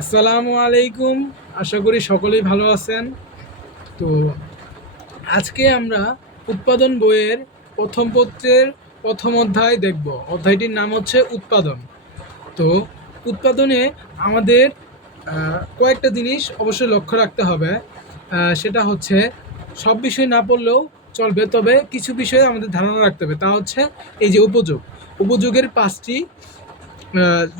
আসসালামু আলাইকুম। আশা করি সকলেই ভালো আছেন। তো আজকে আমরা উৎপাদন বইয়ের প্রথম পত্রের প্রথম অধ্যায় দেখব। অধ্যায়টির নাম হচ্ছে উৎপাদন। তো উৎপাদনে আমাদের কয়েকটা জিনিস অবশ্যই লক্ষ্য রাখতে হবে। সেটা হচ্ছে সব বিষয় না পড়লেও চলবে, তবে কিছু বিষয়ে আমাদের ধারণা রাখতে হবে। তা হচ্ছে এই যে উপযোগের পাঁচটি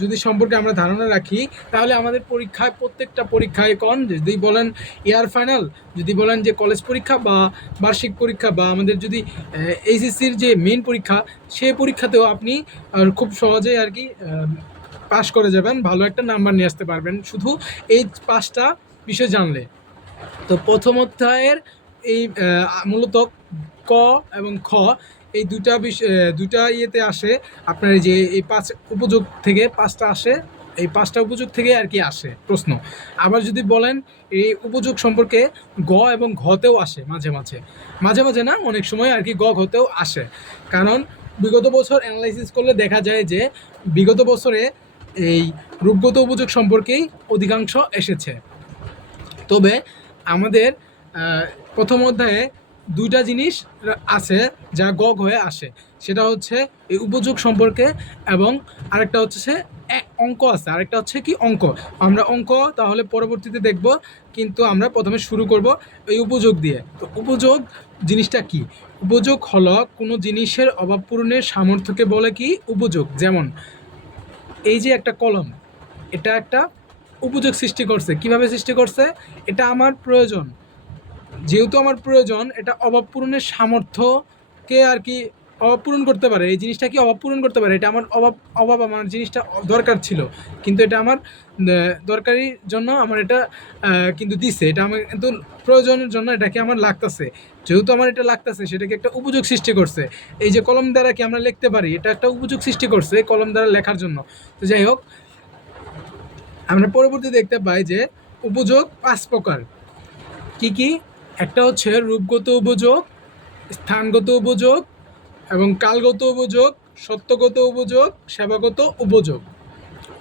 যদি সম্পর্কে আমরা ধারণা রাখি, তাহলে আমাদের পরীক্ষায় প্রত্যেকটা পরীক্ষায় যদি বলেন ইয়ার ফাইনাল, যদি বলেন যে কলেজ পরীক্ষা বা বার্ষিক পরীক্ষা, বা আমাদের যদি এইচএসসির যে মেইন পরীক্ষা, সেই পরীক্ষাতেও আপনি খুব সহজে আর কি পাশ করে যাবেন, ভালো একটা নাম্বার নিয়ে আসতে পারবেন শুধু এই পাঁচটা বিষয় জানলে। তো প্রথম অধ্যায়ের এই মূলত ক এবং খ, এই দুইটা ইয়েতে আসে আপনার, এই যে এই পাঁচ উপযোগ থেকে পাঁচটা আসে, এই পাঁচটা উপযোগ থেকে আর কি আসে প্রশ্ন। আবার যদি বলেন এই উপযোগ সম্পর্কে গ এবং ঘতেও আসে মাঝে মাঝে, মাঝে মাঝে না, অনেক সময় আর কি গ ঘতেও আসে। কারণ বিগত বছর অ্যানালাইসিস করলে দেখা যায় যে বিগত বছরে এই রূপগত উপযোগ সম্পর্কেই অধিকাংশ এসেছে। তবে আমাদের প্রথম অধ্যায়ে দুইটা জিনিস আছে যা গগ হয়ে আসে, সেটা হচ্ছে এই উপযোগ সম্পর্কে, এবং আরেকটা হচ্ছে অঙ্ক আছে, আরেকটা হচ্ছে কি অঙ্ক। আমরা অঙ্ক তাহলে পরবর্তীতে দেখব, কিন্তু আমরা প্রথমে শুরু করব এই উপযোগ দিয়ে। তো উপযোগ জিনিসটা কি? উপযোগ হলো কোনো জিনিসের অভাব পূরণের সামর্থ্যকে বলে কি উপযোগ। যেমন এই যে একটা কলম, এটা একটা উপযোগ সৃষ্টি করছে। কিভাবে সৃষ্টি করছে? এটা আমার প্রয়োজন, যেহেতু আমার প্রয়োজন, এটা অভাব পূরণের সামর্থ্যকে আর কি অভাব পূরণ করতে পারে। এই জিনিসটা কি অভাব পূরণ করতে পারে? এটা আমার অভাব আমার জিনিসটা দরকার ছিল, কিন্তু এটা আমার দরকারির জন্য আমার এটা কিন্তু দিছে, এটা আমার কিন্তু প্রয়োজনের জন্য এটাকে আমার লাগতেছে। যেহেতু আমার এটা লাগতেছে, সেটাকে একটা উপযোগ সৃষ্টি করছে। এই যে কলম দ্বারা কি আমরা লিখতে পারি, এটা একটা উপযোগ সৃষ্টি করছে কলম দ্বারা লেখার জন্য। তো যাই হোক, আমরা পরবর্তী দেখতে পাই যে উপযোগ পাঁচ প্রকার। কি কি? একটা হচ্ছে রূপগত উপযোগ, স্থানগত উপযোগ, এবং কালগত উপযোগ, সত্যগত উপযোগ, সেবাগত উপযোগ।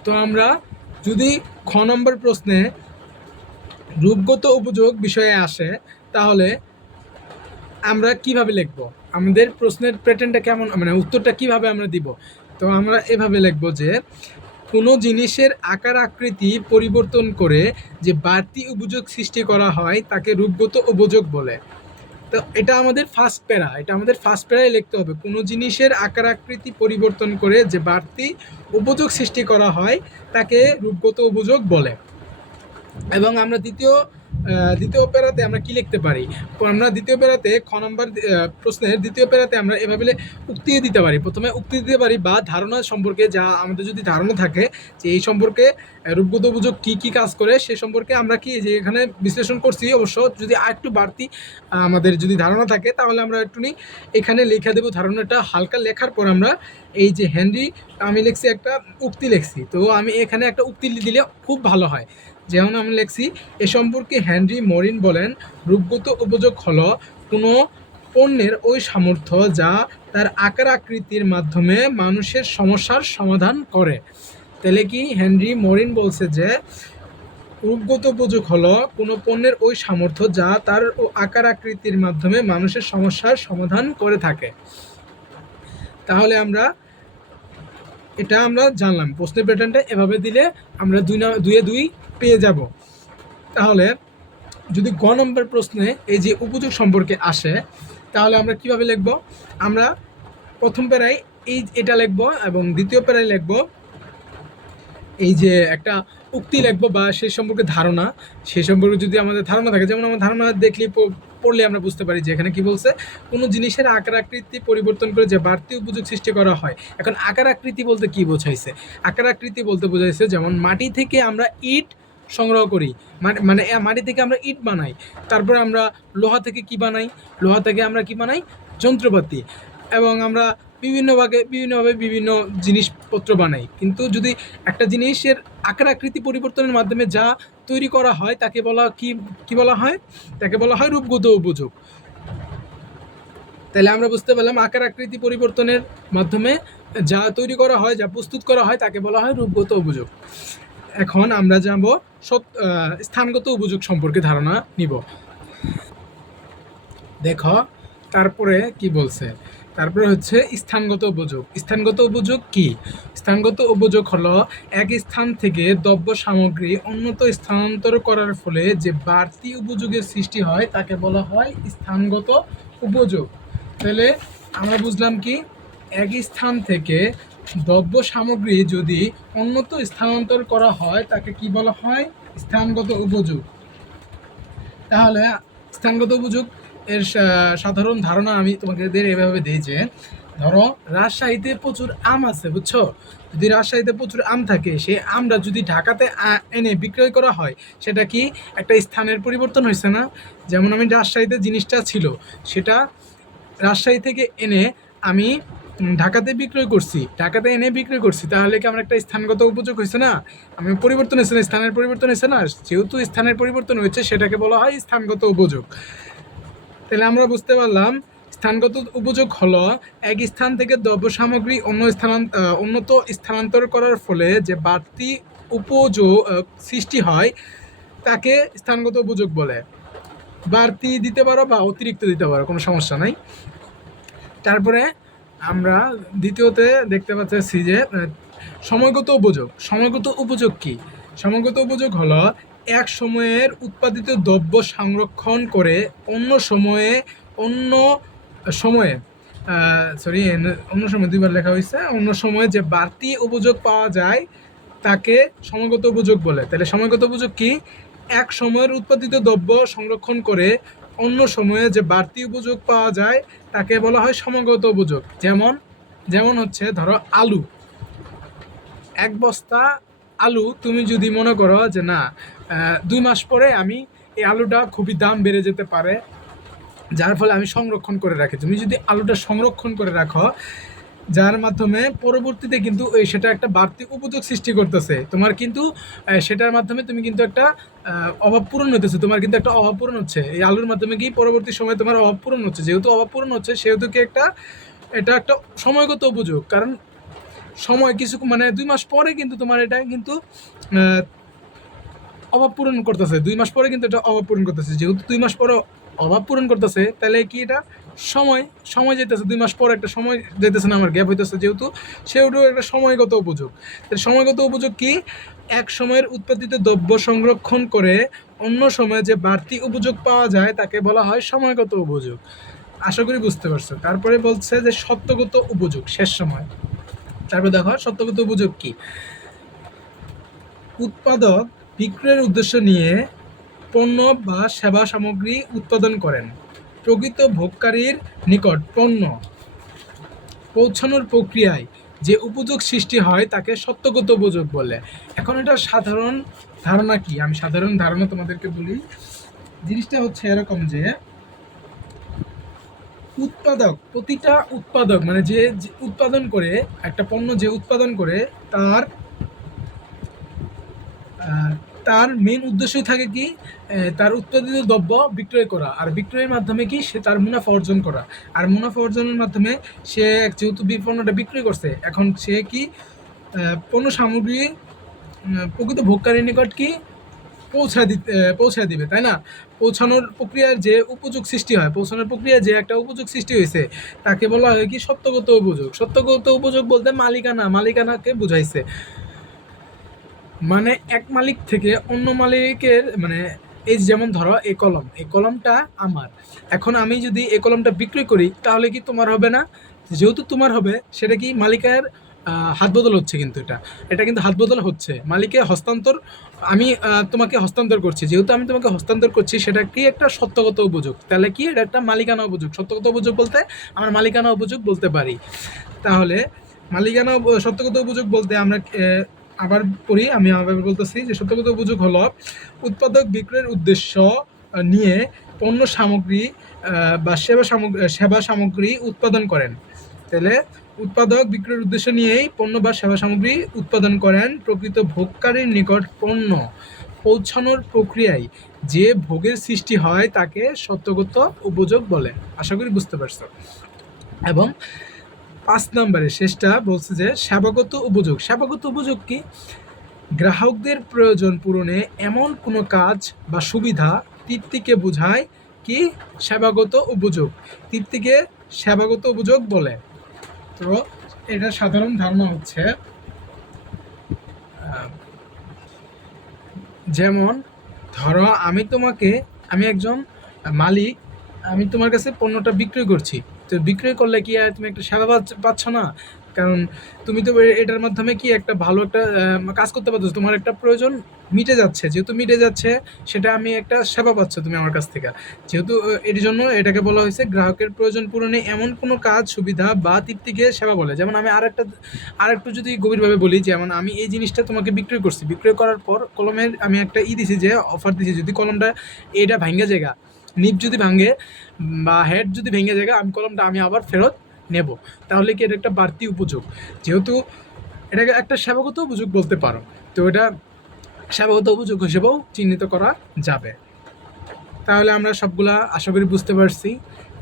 তো আমরা যদি খ নম্বর প্রশ্নে রূপগত উপযোগ বিষয়ে আসে, তাহলে আমরা কিভাবে লিখব? আমাদের প্রশ্নের প্যাটার্নটা কেমন, মানে উত্তরটা কিভাবে আমরা দিব? তো আমরা এভাবে লিখব যে কোনো জিনিসের আকার আকৃতি পরিবর্তন করে যে বাড়তি উপযোগ সৃষ্টি করা হয় তাকে রূপগত উপযোগ বলে। তো এটা আমাদের ফার্স্ট প্যারা, এটা আমাদের ফার্স্ট প্যারায় লিখতে হবে। কোনো জিনিসের আকার আকৃতি পরিবর্তন করে যে বাড়তি উপযোগ সৃষ্টি করা হয় তাকে রূপগত উপযোগ বলে। এবং আমরা দ্বিতীয় প্যারাতে আমরা কি লিখতে পারি? আমরা দ্বিতীয় প্যারাতে খ নম্বর প্রশ্নের দ্বিতীয় প্যারাতে আমরা এভাবে উক্তি দিতে পারি। প্রথমে উক্তি দিতে পারি বা ধারণা সম্পর্কে, যা আমাদের যদি ধারণা থাকে যে এই সম্পর্কে রূপগত উপযোগ কি কি কাজ করে, সে সম্পর্কে আমরা কি যে এখানে বিশ্লেষণ করছি। অবশ্য যদি আর একটু বাড়তি আমাদের যদি ধারণা থাকে, তাহলে আমরা একটুখানি এখানে লেখা দেবো। ধারণাটা হালকা লেখার পর আমরা এই যে হেনরি, আমি লিখছি একটা উক্তি লিখছি, তো আমি এখানে একটা উক্তি দিলে খুব ভালো হয়। যেমন আমি লিখছি, এ সম্পর্কে হেনরি মরিন বলেন, রূপগত উপযোগ হলো কোনো পণ্যের ওই সামর্থ্য যা তার আকার আকৃতির মাধ্যমে মানুষের সমস্যার সমাধান করে। তাহলে কি হেনরি মরিন বলছে যে রূপগত উপযোগ হলো কোনো পণ্যের ওই সামর্থ্য যা তার আকার আকৃতির মাধ্যমে মানুষের সমস্যার সমাধান করে থাকে। তাহলে আমরা জানলাম প্রশ্নের প্যাটার্নটা এভাবে দিলে আমরা দুইয়ে দুই পেয়ে যাব। তাহলে যদি গ নম্বর প্রশ্নে এই যে উপযোগ সম্পর্কে আসে, তাহলে আমরা কিভাবে লিখব? আমরা প্রথম প্যারায় এটা লিখব, এবং দ্বিতীয় প্যারায় লিখব এই যে একটা উক্তি লিখবো, বা সেই সম্পর্কে ধারণা, সেই সম্পর্কে যদি আমাদের ধারণা থাকে, যেমন আমার ধারণা দেখলে পড়লে আমরা বুঝতে পারি যে এখানে কি বলছে, কোনো জিনিসের আকার আকৃতি পরিবর্তন করে যে বাড়তি উপযোগ সৃষ্টি করা হয়। এখন আকার আকৃতি বলতে কি বোঝাইছে? আকার আকৃতি বলতে বোঝাইছে যেমন মাটি থেকে আমরা ইট সংগ্রহ করি, মানে মাটি থেকে আমরা ইট বানাই, তারপর আমরা লোহা থেকে কি বানাই, লোহা থেকে আমরা কি বানাই, যন্ত্রপাতি, এবং আমরা বিভিন্নভাবে বিভিন্ন জিনিসপত্র বানাই। কিন্তু যদি একটা জিনিসের আকার আকৃতি পরিবর্তনের মাধ্যমে যা তৈরি করা হয় তাকে বলা কি বলা হয়? তাকে বলা হয় রূপগত উপযোগ। তাহলে আমরা বুঝতে পারলাম আকার আকৃতি পরিবর্তনের মাধ্যমে যা তৈরি করা হয়, যা প্রস্তুত করা হয় তাকে বলা হয় রূপগত উপযোগ। এখন আমরা যাব স্থানগত উপযোগ সম্পর্কে ধারণা নিব। দেখো তারপরে কি বলছে, তারপরে হচ্ছে স্থানগত উপযোগ। স্থানগত উপযোগ কি? স্থানগত উপযোগ হলো এক স্থান থেকে দ্রব্য সামগ্রী অন্যত্র স্থানান্তর করার ফলে যে বাড়তি উপযোগের সৃষ্টি হয় তাকে বলা হয় স্থানগত উপযোগ। তাহলে আমরা বুঝলাম কি, এক স্থান থেকে দ্রব্য সামগ্রী যদি অন্যত্র স্থানান্তর করা হয় তাকে কি বলা হয়? স্থানগত উপযোগ। তাহলে স্থানগত উপযোগ এর সাধারণ ধারণা আমি তোমাদের এভাবে দিই যে, ধরো রাজশাহীতে প্রচুর আম আছে, বুঝছো? যদি রাজশাহীতে প্রচুর আম থাকে, সেই আমটা যদি ঢাকাতে এনে বিক্রয় করা হয়, সেটা কি একটা স্থানের পরিবর্তন হয়েছে না? যেমন আমি রাজশাহীতে জিনিসটা ছিল, সেটা রাজশাহী থেকে এনে আমি ঢাকাতে বিক্রয় করছি, ঢাকাতে এনে বিক্রয় করছি, তাহলে কি আমার একটা স্থানগত উপযোগ হয়েছে না? আমি পরিবর্তন হয়েছে না, স্থানের পরিবর্তন হয়েছে না? যেহেতু স্থানের পরিবর্তন হয়েছে সেটাকে বলা হয় স্থানগত উপযোগ। তাহলে আমরা বুঝতে পারলাম স্থানগত উপযোগ হলো এক স্থান থেকে দ্রব্য সামগ্রী অন্যত স্থানান্তর করার ফলে যে বাড়তি উপযোগ সৃষ্টি হয় তাকে স্থানগত উপযোগ বলে। বাড়তি দিতে পারো বা অতিরিক্ত দিতে পারো, কোনো সমস্যা নাই। তারপরে আমরা দ্বিতীয়তে দেখতে পাচ্ছি যে সময়গত উপযোগ। সময়গত উপযোগ কি? সময়গত উপযোগ হলো এক সময়ের উৎপাদিত দ্রব্য সংরক্ষণ করে অন্য সময়ে অন্য সময়ে অন্য সময় দুইবার লেখা হয়েছে, অন্য সময়ে যে বাড়তি উপযোগ পাওয়া যায় তাকে সময়গত উপযোগ বলে। তাহলে সময়গত উপযোগ কি? এক সময়ের উৎপাদিত দ্রব্য সংরক্ষণ করে অন্য সময়ে যে বাড়তি উপযোগ পাওয়া যায় তাকে বলা হয় সময়গত উপযোগ। যেমন হচ্ছে ধরো আলু, এক বস্তা আলু তুমি যদি মনে করো যে না 2 মাস পরে আমি এই আলুটা খুবই দাম বেড়ে যেতে পারে, যার ফলে আমি সংরক্ষণ করে রাখি। তুমি যদি আলুটা সংরক্ষণ করে রাখো, যার মাধ্যমে পরবর্তীতে কিন্তু সেটা একটা বাড়তি উপযোগ সৃষ্টি করতেছে তোমার, কিন্তু সেটার মাধ্যমে তুমি কিন্তু একটা অভাব পূরণ হতেছে, তোমার কিন্তু একটা অভাব পূরণ হচ্ছে এই আলুর মাধ্যমে, কি পরবর্তী সময়ে তোমার অভাব পূরণ হচ্ছে। যেহেতু অভাব পূরণ হচ্ছে সেহেতু কি এটা একটা সময়গত উপযোগ, কারণ সময় কিছু মানে 2 মাস পরে কিন্তু তোমার এটা কিন্তু অভাব পূরণ করতেছে, 2 মাস পরে কিন্তু এটা অভাব পূরণ করতেছে। যেহেতু 2 মাস পরে অভাব পূরণ করতেছে, তাহলে কি এটা সময় যেতেছে, 2 মাস পর একটা সময় যেতেছে না, আমার গ্যাপ হইতেছে, যেহেতু সেহেতু একটা সময়গত উপযোগ। তাহলে সময়গত উপযোগ কি? এক সময়ের উৎপাদিত দ্রব্য সংরক্ষণ করে অন্য সময়ে যে বাড়তি উপযোগ পাওয়া যায় তাকে বলা হয় সময়গত উপযোগ। আশা করি বুঝতে পারছো। তারপরে বলছে যে সত্যগত উপযোগ, শেষ সময়। তারপর দেখো সত্যগত উপযোগ কি? উৎপাদক বিক্রয়ের উদ্দেশ্য নিয়ে পণ্য বা সেবা সামগ্রী উৎপাদন করেন, প্রকৃত ভোগকারীর নিকট পণ্য পৌঁছানোর প্রক্রিয়ায় যে উপযোগ সৃষ্টি হয় তাকে সত্যগত উপযোগ বলে। এখন এটা সাধারণ ধারণা কি? আমি সাধারণ ধারণা তোমাদেরকে বলি। জিনিসটা হচ্ছে এরকম যে প্রতিটা উৎপাদক মানে যে উৎপাদন করে একটা পণ্য, যে উৎপাদন করে তার তার মেন উদ্দেশ্যই থাকে কি, তার উৎপাদিত দ্রব্য বিক্রয় করা, আর বিক্রয়ের মাধ্যমে কি সে তার মুনাফা অর্জন করা। আর মুনাফা অর্জনের মাধ্যমে সে যেহেতু পণ্যটা বিক্রয় করছে, এখন সে কি পণ্য সামগ্রী প্রকৃত ভোক্তার নিকট কি পৌঁছায় দিবে, তাই না? পৌঁছানোর প্রক্রিয়ার যে উপযোগ সৃষ্টি হয়, পৌঁছানোর প্রক্রিয়ায় যে একটা উপযোগ সৃষ্টি হয়েছে তাকে বলা হয় কি সত্যগত উপযোগ। সত্যগত উপযোগ বলতে মালিকানাকে বুঝাইছে। মানে এক মালিক থেকে অন্য মালিকের, মানে এই যেমন ধরো এই কলমটা আমার, এখন আমি যদি এই কলমটা বিক্রি করি তাহলে কি তোমার হবে না? যেহেতু তোমার হবে, সেটা কি মালিকের হাত বদল হচ্ছে, কিন্তু এটা কিন্তু হাত বদল হচ্ছে, মালিকের হস্তান্তর। আমি তোমাকে হস্তান্তর করছি, যেহেতু আমি তোমাকে হস্তান্তর করছি, সেটা কি একটা সত্যগত উপযোগ। তাহলে কি এটা একটা মালিকানা উপযোগ। সত্যগত উপযোগ বলতে আমরা মালিকানা উপযোগ বলতে পারি। তাহলে সত্যগত উপযোগ বলতে আমরা আমি আবার বলতেছি যে সত্যগত উপযোগ হলো উৎপাদক বিক্রয়ের উদ্দেশ্য নিয়ে পণ্য সামগ্রী বা সেবা সামগ্রী উৎপাদন করেন। তাহলে উৎপাদক বিক্রয়ের উদ্দেশ্য নিয়েই পণ্য বা সেবা সামগ্রী উৎপাদন করেন, প্রকৃত ভোগকারীর নিকট পণ্য পৌঁছানোর প্রক্রিয়ায় যে ভোগের সৃষ্টি হয় তাকে সত্যগত উপযোগ বলে। আশা করি বুঝতে পারছো। এবং 5 নম্বরে শেষটা বলছে যে সেবাগত উপযোগ। সেবাগত উপযোগ কি? গ্রাহকদের প্রয়োজন পূরণে এমন কোনো কাজ বা সুবিধা তৃপ্তিকে বোঝায় কি সেবাগত উপযোগ। তৃপ্তিকে সেবাগত উপযোগ বলে। তো এটা সাধারণ ধারণা হচ্ছে যেমন ধরো আমি একজন মালিক, আমি তোমার কাছে পণ্যটা বিক্রয় করছি। তো বিক্রয় করলে কি আর তুমি একটা সেবা পাচ্ছ না? কারণ তুমি তো এটার মাধ্যমে কি একটা ভালো একটা কাজ করতে পারছো, তোমার একটা প্রয়োজন মিটে যাচ্ছে। যেহেতু মিটে যাচ্ছে, সেটা আমি একটা সেবা পাচ্ছ তুমি আমার কাছ থেকে। যেহেতু এর জন্য এটাকে বলা হয়েছে গ্রাহকের প্রয়োজন পূরণে এমন কোনো কাজ সুবিধা বা তৃপ্তিকে সেবা বলে। যেমন আমি আরেকটু যদি গভীরভাবে বলি, যেমন আমি এই জিনিসটা তোমাকে বিক্রয় করছি, বিক্রয় করার পর কলমের আমি একটা দিছি, যে অফার দিছি, যদি কলমটা এটা ভাঙ্গা জায়গা, নিব যদি ভাঙে বা হেড যদি ভেঙে যায়, কলমটা আমি আবার ফেরত নেব। তাহলে কি এটা একটা বাড়তি উপযোগ, যেহেতু এটাকে একটা সেবাগত উপযোগ বলতে পারো। তো এটা সেবাগত উপযোগ হিসেবেও চিহ্নিত করা যাবে। তাহলে আমরা সবগুলা আশা করি বুঝতে পারছি।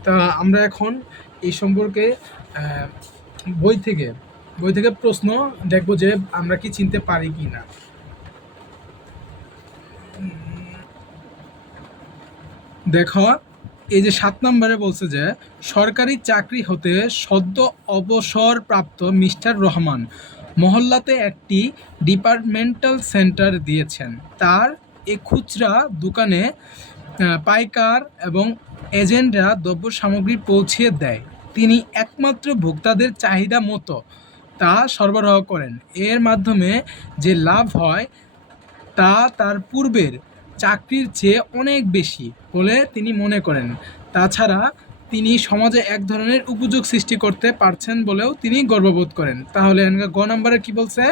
তা আমরা এখন এই সম্পর্কে আহ, বই থেকে প্রশ্ন দেখব যে আমরা কি চিনতে পারি কি না। দেখো, এই যে 7 নম্বরে বলছে যে সরকারি চাকরি হতে সদ্য অবসরপ্রাপ্ত মিস্টার রহমান মহল্লাতে একটি ডিপার্টমেন্টাল সেন্টার দিয়েছেন। তার এ খুচরা দোকানে পাইকার এবং এজেন্টরা দ্রব্য সামগ্রী পৌঁছে দেয়। তিনি একমাত্র ভোক্তাদের চাহিদা মতো তা সরবরাহ করেন। এর মাধ্যমে যে লাভ হয় তা তার পূর্বের চাকরির চেয়ে অনেক বেশি বলে তিনি মনে করেন। তাছাড়া তিনি সমাজে এক ধরনের উপযোগ সৃষ্টি করতে পারছেন বলেও তিনি গর্ববোধ করেন। তাহলে গ নম্বরে কি বলছে?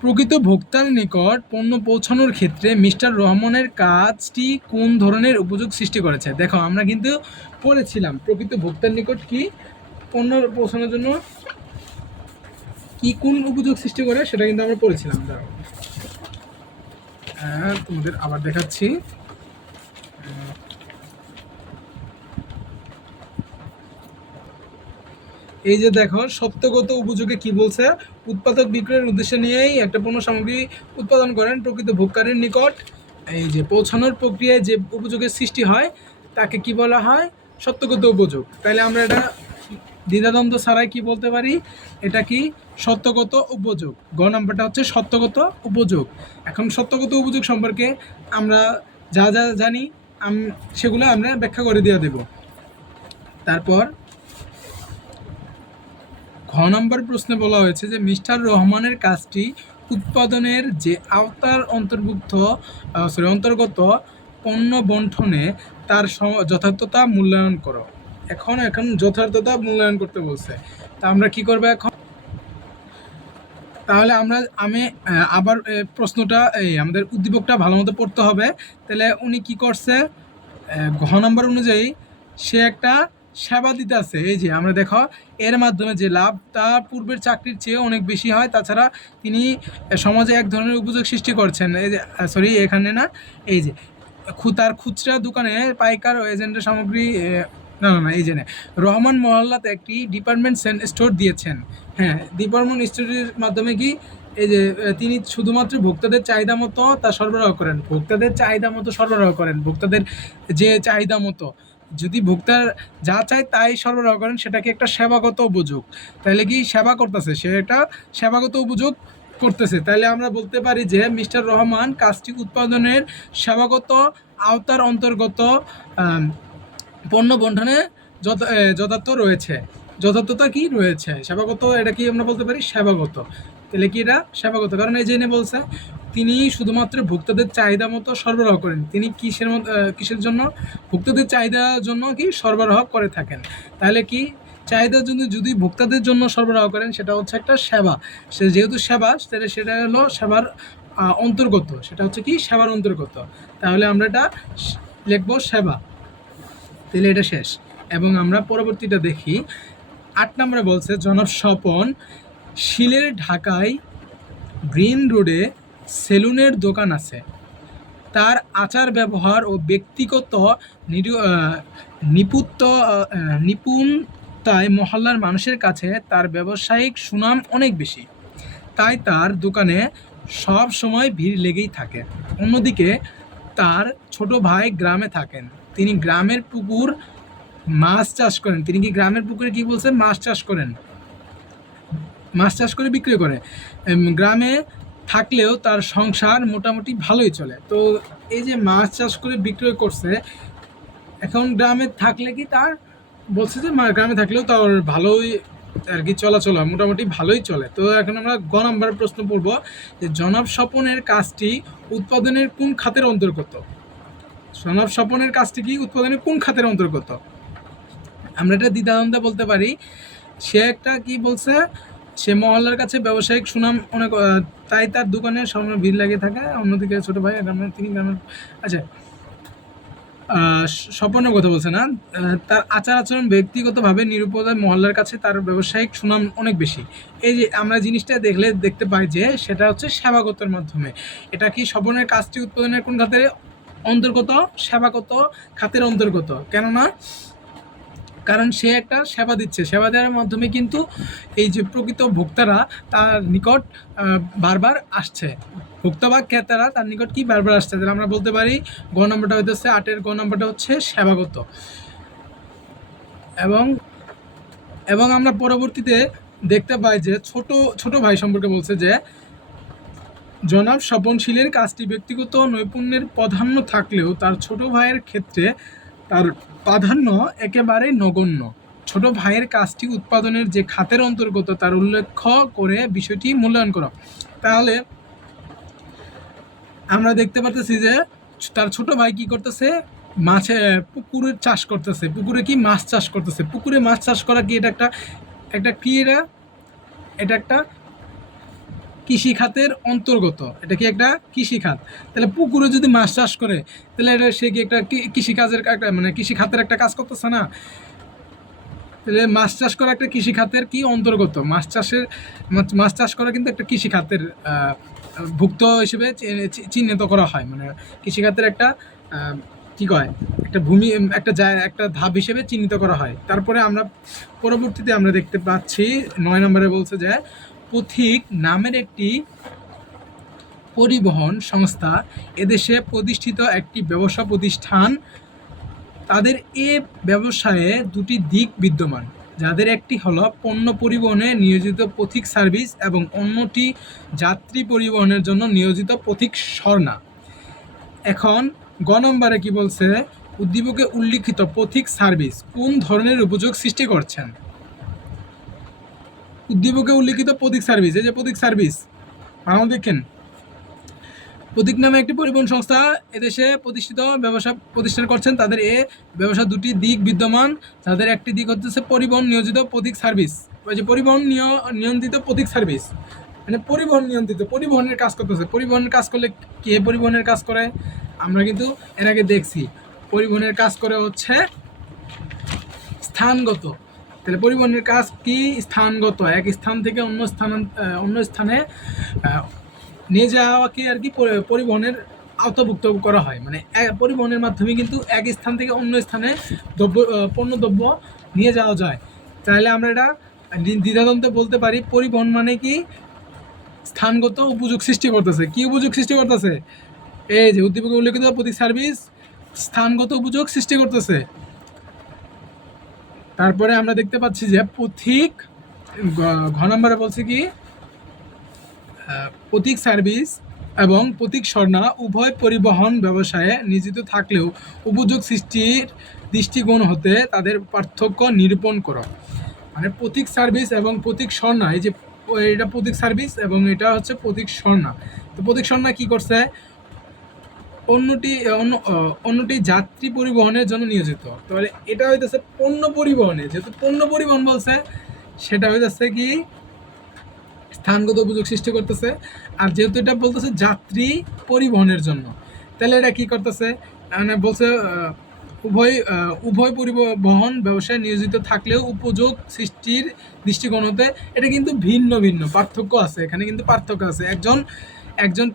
প্রকৃত ভোক্তার নিকট পণ্য পৌঁছানোর ক্ষেত্রে মিস্টার রহমানের কাজটি কোন ধরনের উপযোগ সৃষ্টি করেছে। দেখো, আমরা কিন্তু পড়েছিলাম প্রকৃত ভোক্তার নিকট কি পণ্য পৌঁছানোর জন্য কি কোন উপযোগ সৃষ্টি করে, সেটা কিন্তু আমরা পড়েছিলাম। দাঁড়াও, তোমাদের আবার দেখাচ্ছি। এই যে দেখো, সত্যগত উপযোগে কি বলছে? উৎপাদক বিক্রয়ের উদ্দেশ্য নিয়েই একটা পণ্য সামগ্রী উৎপাদন করেন, প্রকৃত ভোক্তাদের নিকট এই যে পৌঁছানোর প্রক্রিয়ায় যে উপযোগের সৃষ্টি হয় তাকে কি বলা হয়? সত্যগত উপযোগ। তাহলে আমরা এটা দ্বিধাদ্বন্দ্ব ছাড়াই কি বলতে পারি? এটা কি সত্যগত উপযোগ। গ নাম্বারটা হচ্ছে সত্যগত উপযোগ। এখন সত্যগত উপযোগ সম্পর্কে আমরা যা যা জানি সেগুলো আমরা ব্যাখ্যা করে দিয়ে দেব। তারপর ঘ নম্বর প্রশ্নে বলা হয়েছে যে মিস্টার রহমানের কাজটি উৎপাদনের যে আওতার অন্তর্গত পণ্য বণ্টনে তার যথার্থতা মূল্যায়ন করো। এখন যথার্থতা মূল্যায়ন করতে বলছে। তা আমরা কি করবো এখন? তাহলে আমি আবার প্রশ্নটা আমাদের উদ্দীপকটা ভালো মতো পড়তে হবে। তাহলে উনি কি করছে? ঘ নম্বর অনুযায়ী সে একটা সেবা দিতে আছে। এই যে আমরা দেখো, এর মাধ্যমে যে লাভ তা পূর্বের চাকরির চেয়ে অনেক বেশি হয়। তাছাড়া তিনি সমাজে এক ধরনের উপযোগ সৃষ্টি করছেন। এই যে এখানে না, এই যে তার খুচরা দোকানে পাইকার ও এজেন্টের সামগ্রী এই যে রহমান মহল্লাতে একটি ডিপার্টমেন্ট স্টোর দিয়েছেন। হ্যাঁ, ডিপার্টমেন্ট স্টোরের মাধ্যমে কি এই যে তিনি শুধুমাত্র ভোক্তাদের চাহিদা মতো তা সরবরাহ করেন। ভোক্তাদের যে চাহিদা মতো, যদি ভোক্তার যা চায় তাই সরবরাহ করেন, সেটাকে একটা সেবাগত উপযোগ। তাহলে কি সেবা করতেছে, সে এটা সেবাগত উপযোগ করতেছে। তাহলে আমরা বলতে পারি যে মিস্টার রহমান কাজটি উৎপাদনের সেবাগত আওতার অন্তর্গত পণ্য বণ্টনে যথার্থতা কি রয়েছে। সেবাগত, এটা কি আমরা বলতে পারি সেবাগত। তাহলে কি এটা সেবাগত, কারণ এই জেনে বলছে তিনি শুধুমাত্র ভোক্তাদের চাহিদা মতো সরবরাহ করেন। তিনি কিসের জন্য? ভোক্তাদের চাহিদার জন্য কি সরবরাহ করে থাকেন। তাহলে কি চাহিদার জন্য যদি ভোক্তাদের জন্য সরবরাহ করেন, সেটা হচ্ছে একটা সেবা। সে যেহেতু সেবা, সেটা হলো সেবার অন্তর্গত, সেটা হচ্ছে কি সেবার অন্তর্গত। তাহলে আমরা এটা লিখবো সেবা। তাহলে এটা শেষ। এবং আমরা পরবর্তীটা দেখি। 8 নম্বরে বলছে জনাব স্বপন শিলের ঢাকায় গ্রিন রোডে সেলুনের দোকান আছে। তার আচার ব্যবহার ও ব্যক্তিগত নিপুণতায় মহল্লার মানুষের কাছে তার ব্যবসায়িক সুনাম অনেক বেশি। তাই তার দোকানে সব সময় ভিড় লেগেই থাকে। অন্যদিকে তার ছোট ভাই গ্রামে থাকেন। তিনি গ্রামের পুকুর মাছ চাষ করেন। তিনি কি গ্রামের পুকুরে কি বলছে? মাছ চাষ করেন, মাছ চাষ করে বিক্রি করে। গ্রামে থাকলেও তার সংসার মোটামুটি ভালোই চলে। তো এই যে মাছ চাষ করে বিক্রয় করছে, এখন গ্রামে থাকলে কি তার বলছে যে গ্রামে থাকলেও তার ভালোই আর কি চলাচল হয়, মোটামুটি ভালোই চলে। তো এখন আমরা গ নম্বর প্রশ্ন পড়ব যে জনাব স্বপনের কাজটি উৎপাদনের কোন খাতের অন্তর্গত? জনাব স্বপনের কাজটি কি উৎপাদনের কোন খাতের অন্তর্গত? আমরা এটা দ্বিধাদ্বন্দ্বে বলতে পারি। সে একটা কি বলছে, সে মহল্লার কাছে ব্যবসায়িক সুনাম অনেক, তাই তার দোকানে সবসময় ভিড় লাগিয়ে থাকে। অন্যদিকে ছোট ভাই তিনি গ্রামের, আচ্ছা স্বপনের কথা বলছে না, তার আচার আচরণ ব্যক্তিগতভাবে নিরুপদায় মহল্লার কাছে তার ব্যবসায়িক সুনাম অনেক বেশি। এই যে আমরা জিনিসটা দেখতে পাই যে সেটা হচ্ছে সেবাগতের মাধ্যমে। এটা কি স্বপনের কাজটি উৎপাদনের কোন খাতের অন্তর্গত? সেবাগত খাতের অন্তর্গত। কেননা কারণ সে একটা সেবা দিচ্ছে, সেবা দেওয়ার মাধ্যমে কিন্তু এই যে প্রকৃত ভোক্তারা তার নিকট বারবার আসছে, ভোক্তা বা ক্রেতারা তার নিকট কি বারবার আসছে। তাহলে আমরা বলতে পারি গ নম্বরটা হইতেছে 8-এর গ নম্বরটা হচ্ছে সেবাগত। এবং আমরা পরবর্তীতে দেখতে পাই যে ছোট ভাই সম্পর্কে বলছে যে জনাব স্বপনশীলের কাজটি ব্যক্তিগত নৈপুণ্যের প্রাধান্য থাকলেও তার ছোট ভাইয়ের ক্ষেত্রে তার প্রাধান্য একেবারেই নগণ্য। ছোট ভাইয়ের কাজটি উৎপাদনের যে খাতের অন্তর্গত তার উল্লেখ করে বিষয়টি মূল্যায়ন করা। তাহলে আমরা দেখতে পাচ্ছি যে তার ছোট ভাই কি করতেছে? পুকুরের চাষ করতেছে। পুকুরে কি মাছ চাষ করতেছে। পুকুরে মাছ চাষ করা কি এটা একটা কি এটা একটা কৃষি খাতের অন্তর্গত। এটা কি একটা কৃষি খাত। তাহলে পুকুরে যদি মাছ চাষ করে তাহলে এটা সে কি একটা কৃষি কাজের একটা মানে কৃষি খাতের একটা কাজ করতেছে না? তাহলে মাছ চাষ করা একটা কৃষি খাতের কি অন্তর্গত? মাছ চাষ করা কিন্তু একটা কৃষি খাতের ভুক্ত হিসেবে চিহ্নিত করা হয়, মানে কৃষি খাতের একটা কি কয় একটা ভূমি একটা ধাপ হিসেবে চিহ্নিত করা হয়। তারপরে আমরা পরবর্তীতে আমরা দেখতে পাচ্ছি 9 নম্বরে বলছে যে পথিক নামের একটি পরিবহন সংস্থা এদেশে প্রতিষ্ঠিত একটি ব্যবসা প্রতিষ্ঠান। তাদের এ ব্যবসায়ে দুটি দিক বিদ্যমান, যাদের একটি হলো পণ্য পরিবহনে নিয়োজিত পথিক সার্ভিস এবং অন্যটি যাত্রী পরিবহনের জন্য নিয়োজিত পথিক সরনা। এখন গ নম্বরে কি বলছে? উদ্দীপকে উল্লিখিত পথিক সার্ভিস কোন ধরনের উপযোগ সৃষ্টি করছেন? উদ্দীপকে উল্লিখিত পথিক সার্ভিস, এই যে পথিক সার্ভিস বানানো দেখেন, পথিক নামে একটি পরিবহন সংস্থা এদেশে প্রতিষ্ঠিত ব্যবসা প্রতিষ্ঠান করছেন। তাদের এ ব্যবসা দুটি দিক বিদ্যমান, যাদের একটি দিক হচ্ছে পরিবহন নিয়োজিত পথিক সার্ভিস। ওই যে পরিবহন নিয়ন্ত্রিত পথিক সার্ভিস মানে পরিবহন নিয়ন্ত্রিত, পরিবহনের কাজ করতেছে। পরিবহনের কাজ করলে কে পরিবহনের কাজ করে? আমরা কিন্তু এর আগে দেখছি পরিবহনের কাজ করে হচ্ছে স্থানগত। তাহলে পরিবহনের কাজ কি? স্থানগত, এক স্থান থেকে অন্য স্থানে নিয়ে যাওয়াকে আর কি পরিবহনের আওতাভুক্ত করা হয়। মানে পরিবহনের মাধ্যমে কিন্তু এক স্থান থেকে অন্য স্থানে পণ্যদ্রব্য নিয়ে যাওয়া যায়। তাহলে আমরা এটা দ্বিধাদ্বন্দ্বে বলতে পারি পরিবহন মানে কি স্থানগত উপযোগ সৃষ্টি করতেছে। কি উপযোগ সৃষ্টি করতেছে? এই যে উদ্দীপকে উল্লেখিত পথিক সার্ভিস স্থানগত উপযোগ সৃষ্টি করতেছে। তারপরে আমরা দেখতে পাচ্ছি যে পথিক ঘ নম্বরে বলছে কি পথিক সার্ভিস এবং পথিক সরনা উভয় পরিবহন ব্যবসায়ে নিয়োজিত থাকলেও উপযোগ সৃষ্টির দৃষ্টিকোণ হতে তাদের পার্থক্য নিরূপণ করো। মানে পথিক সার্ভিস এবং পথিক সরনা, এই যে এটা পথিক সার্ভিস এবং এটা হচ্ছে পথিক সরনা। তো পথিক সরনা কি করছে? অন্যটি যাত্রী পরিবহনের জন্য নিয়োজিত। তাহলে এটা হইতেছে পণ্য পরিবহনে, যেহেতু পণ্য পরিবহন বলছে সেটা হইতেছে কি স্থানগত উপযোগ সৃষ্টি করতেছে। আর যেহেতু এটা বলতেছে যাত্রী পরিবহনের জন্য, তাহলে এটা কি করতেছে? মানে বলছে উভয় পরিবহন ব্যবসায় নিয়োজিত থাকলেও উপযোগ সৃষ্টির দৃষ্টিকোণ হতে এটা কিন্তু ভিন্ন ভিন্ন পার্থক্য আছে। এখানে কিন্তু পার্থক্য আছে। একজন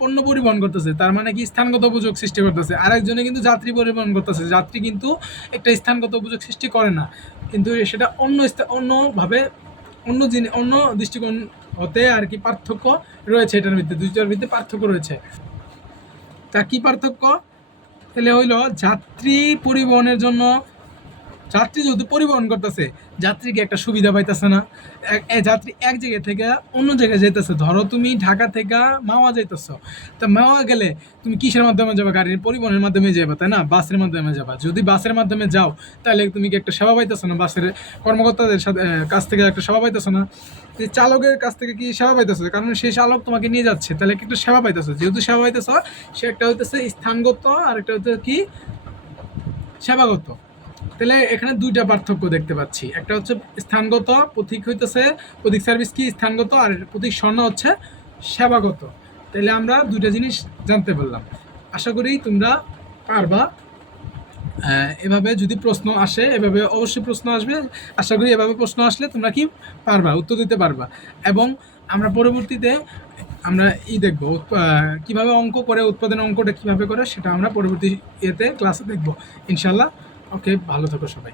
পণ্য পরিবহন করতেছে, তার মানে কি স্থানগত উপযোগ সৃষ্টি করতেছে। আর একজনে কিন্তু যাত্রী পরিবহন করতেছে, যাত্রী কিন্তু একটা স্থানগত উপযোগ সৃষ্টি করে না, কিন্তু সেটা অন্যভাবে অন্য দৃষ্টিকোণ ওতে আর কি পার্থক্য রয়েছে, এটার ভিতরে দুইটার ভিতরে পার্থক্য রয়েছে। তা কি পার্থক্য? তাহলে হইলো যাত্রী পরিবহনের জন্য যাত্রী যেহেতু পরিবহন করতেছে, যাত্রীকে একটা সুবিধা পাইতেছে না। যাত্রী এক জায়গা থেকে অন্য জায়গায় যাইতেছে। ধরো তুমি ঢাকা থেকে মাওয়া যাইতেছ, তা মাওয়া গেলে তুমি কিসের মাধ্যমে যাবে? গাড়ির পরিবহনের মাধ্যমে যাবে, তাই না? বাসের মাধ্যমে যাবা। যদি বাসের মাধ্যমে যাও তাহলে তুমি কি একটা সেবা পাইতেছো না? বাসের কর্মকর্তাদের সাথে কাছ থেকে একটা সেবা পাইতেছো না? যে চালকের কাছ থেকে কি সেবা পাইতেছো? কারণ সেই চালক তোমাকে নিয়ে যাচ্ছে, তাহলে কি একটা সেবা পাইতেছো। যেহেতু সেবা পাইতেছো, সে একটা হইতেছে স্থানগত আর একটা হচ্ছে কি সেবাগত। তাহলে এখানে দুইটা পার্থক্য দেখতে পাচ্ছি। একটা হচ্ছে স্থানগত, প্রতীক হইতেছে প্রতীক সার্ভিস কি স্থানগত, আর প্রতীক স্বর্ণ হচ্ছে সেবাগত। তাহলে আমরা দুইটা জিনিস জানতে পারলাম। আশা করি তোমরা পারবা। এভাবে যদি প্রশ্ন আসে, এভাবে অবশ্যই প্রশ্ন আসবে। আশা করি এভাবে প্রশ্ন আসলে তোমরা কি পারবা, উত্তর দিতে পারবা। এবং আমরা পরবর্তীতে আমরা দেখবো কিভাবে অঙ্ক করে, উৎপাদনের অঙ্কটা কিভাবে করে সেটা আমরা পরবর্তী ক্লাসে দেখবো ইনশাল্লাহ। ওকে, ভালো থাকো সবাই।